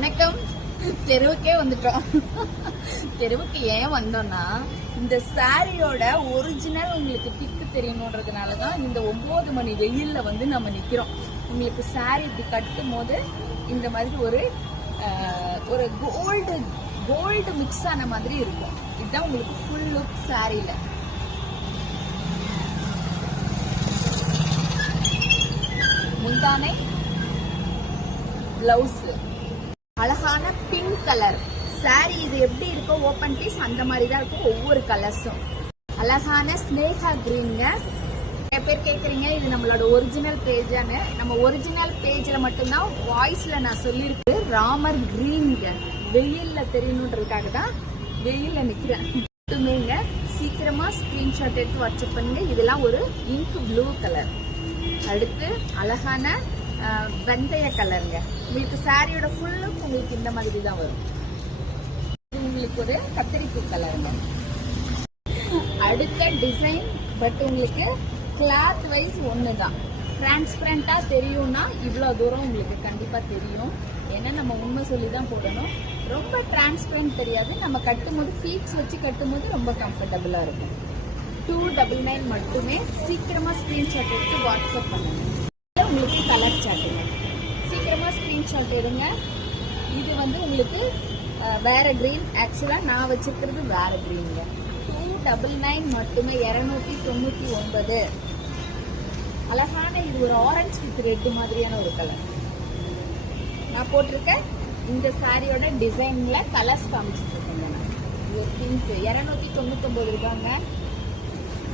வணக்கம். தெருவுக்கே வந்துட்டோம். தெருவுக்கு ஏன் வந்தோம்னா, இந்த சாரியோட ஒரிஜினல் உங்களுக்கு டிக்கு தெரியணுன்றதுனாலதான் இந்த 9 மணி வெயில்ல வந்து நம்ம நிக்கிறோம். உங்களுக்கு சாரி இப்படி கட்டும் போது இந்த மாதிரி ஒரு கோல்டு மிக்ஸ் ஆன மாதிரி இருக்கும். இதுதான் உங்களுக்கு ஃபுல் லுக் சாரியில. முந்தானை, பிளவுஸ் அழகான பிங்க் கலர் சாரி. இது எப்படி இருக்கோ ஓபன் பீஸ் அந்த மாதிரி தான் இருக்கும். ஒவ்வொரு கலர்ஸும் அழகான ஸ்னேகா கிரீன்ங்க. நிறைய பேர் கேக்குறீங்க இது நம்மளோட ஒரிஜினல் பேஜான்னு. நம்ம ஒரிஜினல் பேஜ்ல மட்டும்தான் வாய்ஸ்ல நான் சொல்லியிருக்கு ராமர் கிரீன்ங்க. வெயில்ல தெரியணுன்றதுக்காக தான் வெயில்ல நிக்கிறேன். மட்டுமேங்க சீக்கிரமா ஸ்கிரீன்ஷாட் எடுத்து வாட்ஸ்அப் பண்ணுங்க. இதெல்லாம் ஒரு இங்க் ப்ளூ கலர். அடுத்து அழகான வெந்தய கலருங்க. உங்களுக்கு சாரியோட ஃபுல்லு உங்களுக்கு இந்த மாதிரி தான் வரும். உங்களுக்கு ஒரு கத்திரிப்பூ கலருங்க. அடுத்த டிசைன் பட் உங்களுக்கு கிளாத் வைஸ் ஒண்ணுதான். டிரான்ஸ்பரண்டா தெரியும்னா இவ்வளவு தூரம் உங்களுக்கு கண்டிப்பா தெரியும். ஏன்னா நம்ம உண்மை சொல்லிதான் போடணும். ரொம்ப டிரான்ஸ்பரண்ட் தெரியாது. நம்ம கட்டும்போது ஃபீட்ஸ் வச்சு கட்டும்போது ரொம்ப கம்ஃபர்டபுளா இருக்கும். 299 மட்டுமே. சீக்கிரமா ஸ்கிரீன்ஷாட் எடுத்து வாட்ஸ்அப் பண்ணுங்க. உங்களுக்கு கலர் சாட்டுங்க. சீக்கிரமா ஸ்கிரீன்ஷாட் எடுங்க. இது வந்து உங்களுக்கு வேற கிரீன். ஆக்சுவலா நான் வச்சிருக்கிறது வேற கிரீன்ங்க. 299 மட்டுமே. 299. அழகான இது ஒரு ஆரஞ்சு வித் ரெட் மாதிரியான ஒரு கலர். நான் போட்டிருக்கேன் இந்த சாரியோட டிசைன்ல கலர்ஸ் காமிச்சிட்டு இருக்கேங்க. இது பிங்க். 299 ரூபாங்க.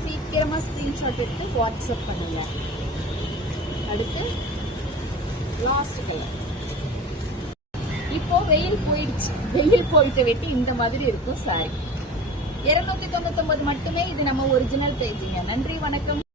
சீக்கிரமா ஸ்கிரீன்ஷாட் எடுத்து வாட்ஸ்அப் பண்ணுங்க. அடுத்து லாஸ்ட் கலர். இப்போ வெயில் போயிடுச்சு. வெயில் போயிட்டு வெட்டி இந்த மாதிரி இருக்கும் சாரி. 299 மட்டுமே. இது நம்ம ஒரிஜினல் பேஜுங்க. நன்றி, வணக்கம்.